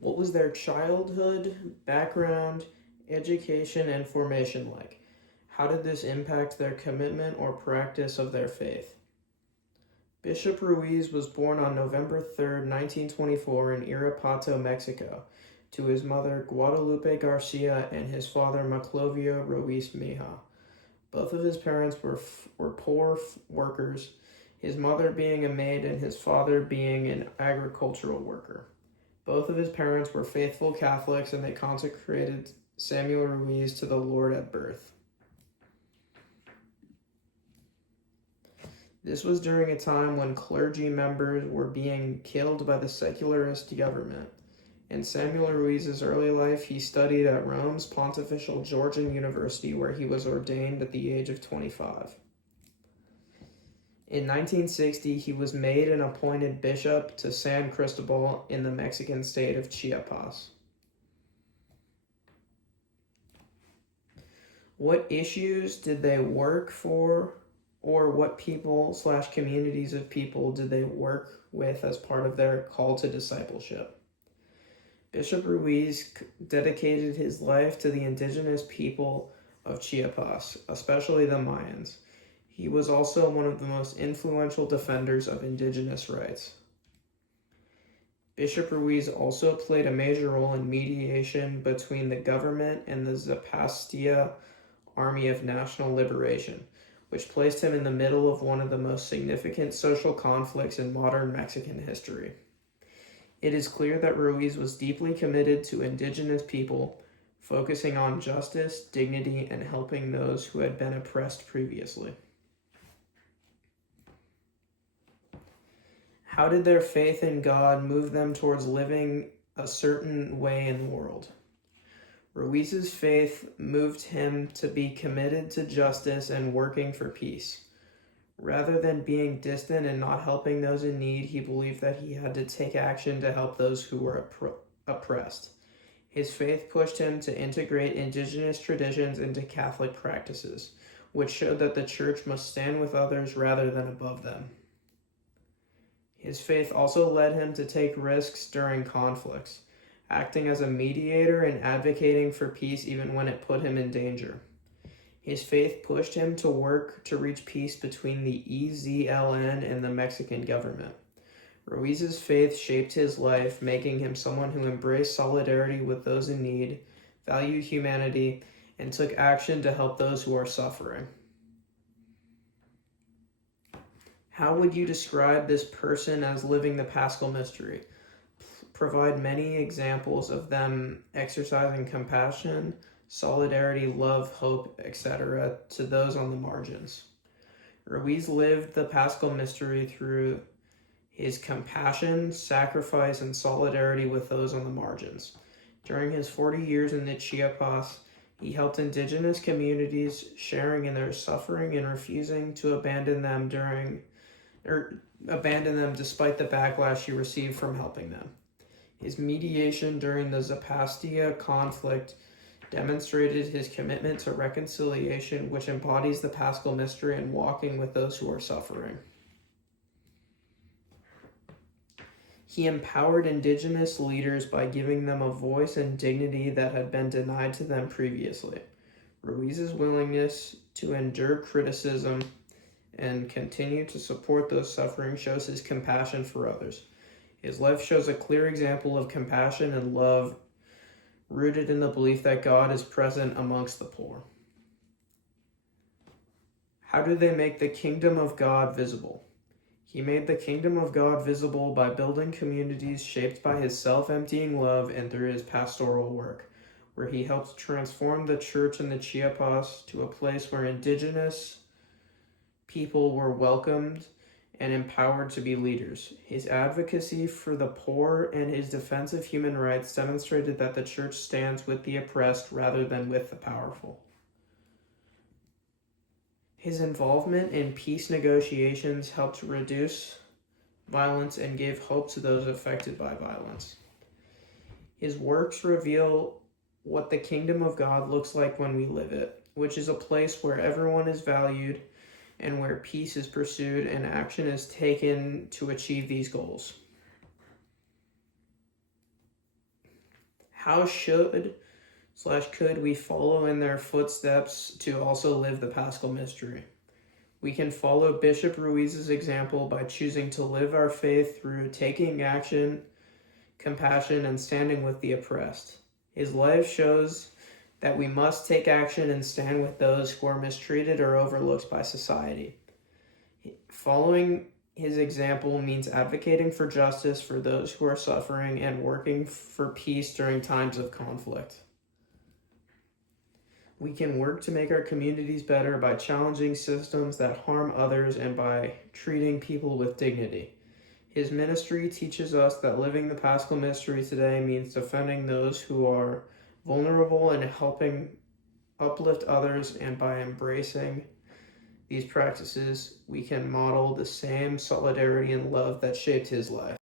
What was their childhood, background, education, and formation like? How did this impact their commitment or practice of their faith? Bishop Ruiz was born on November 3rd, 1924 in Irapuato, Mexico, to his mother Guadalupe Garcia and his father Maclovio Ruiz Mija. Both of his parents were poor workers, his mother being a maid and his father being an agricultural worker. Both of his parents were faithful Catholics and they consecrated Samuel Ruiz to the Lord at birth. This was during a time when clergy members were being killed by the secularist government. In Samuel Ruiz's early life, he studied at Rome's Pontifical Georgian University, where he was ordained at the age of 25. In 1960, he was made and appointed bishop to San Cristobal in the Mexican state of Chiapas. What issues did they work for, or what people/communities of people did they work with as part of their call to discipleship? Bishop Ruiz dedicated his life to the indigenous people of Chiapas, especially the Mayans. He was also one of the most influential defenders of indigenous rights. Bishop Ruiz also played a major role in mediation between the government and the Zapatista Army of National Liberation, which placed him in the middle of one of the most significant social conflicts in modern Mexican history. It is clear that Ruiz was deeply committed to indigenous people, focusing on justice, dignity, and helping those who had been oppressed previously. How did their faith in God move them towards living a certain way in the world? Ruiz's faith moved him to be committed to justice and working for peace. Rather than being distant and not helping those in need, he believed that he had to take action to help those who were oppressed. His faith pushed him to integrate indigenous traditions into Catholic practices, which showed that the church must stand with others rather than above them. His faith also led him to take risks during conflicts, acting as a mediator and advocating for peace even when it put him in danger. His faith pushed him to work to reach peace between the EZLN and the Mexican government. Ruiz's faith shaped his life, making him someone who embraced solidarity with those in need, valued humanity, and took action to help those who are suffering. How would you describe this person as living the Paschal Mystery? Provide many examples of them exercising compassion, solidarity, love, hope, etc. to those on the margins. Ruiz lived the Paschal Mystery through his compassion, sacrifice, and solidarity with those on the margins. During his 40 years in the Chiapas, he helped indigenous communities, sharing in their suffering and refusing to abandon them despite the backlash he received from helping them. His mediation during the Zapatista conflict demonstrated his commitment to reconciliation, which embodies the Paschal Mystery and walking with those who are suffering. He empowered indigenous leaders by giving them a voice and dignity that had been denied to them previously. Ruiz's willingness to endure criticism and continue to support those suffering shows his compassion for others. His life shows a clear example of compassion and love rooted in the belief that God is present amongst the poor. How do they make the kingdom of God visible? He made the kingdom of God visible by building communities shaped by his self-emptying love and through his pastoral work, where he helped transform the church in the Chiapas to a place where indigenous people were welcomed and empowered to be leaders. His advocacy for the poor and his defense of human rights demonstrated that the church stands with the oppressed rather than with the powerful. His involvement in peace negotiations helped reduce violence and gave hope to those affected by violence. His works reveal what the kingdom of God looks like when we live it, which is a place where everyone is valued and where peace is pursued and action is taken to achieve these goals. how should/could we follow in their footsteps to also live the Paschal mystery? We can follow Bishop Ruiz's example by choosing to live our faith through taking action, compassion, and standing with the oppressed. His life shows that we must take action and stand with those who are mistreated or overlooked by society. Following his example means advocating for justice for those who are suffering and working for peace during times of conflict. We can work to make our communities better by challenging systems that harm others and by treating people with dignity. His ministry teaches us that living the Paschal mystery today means defending those who are vulnerable and helping uplift others, and by embracing these practices, we can model the same solidarity and love that shaped his life.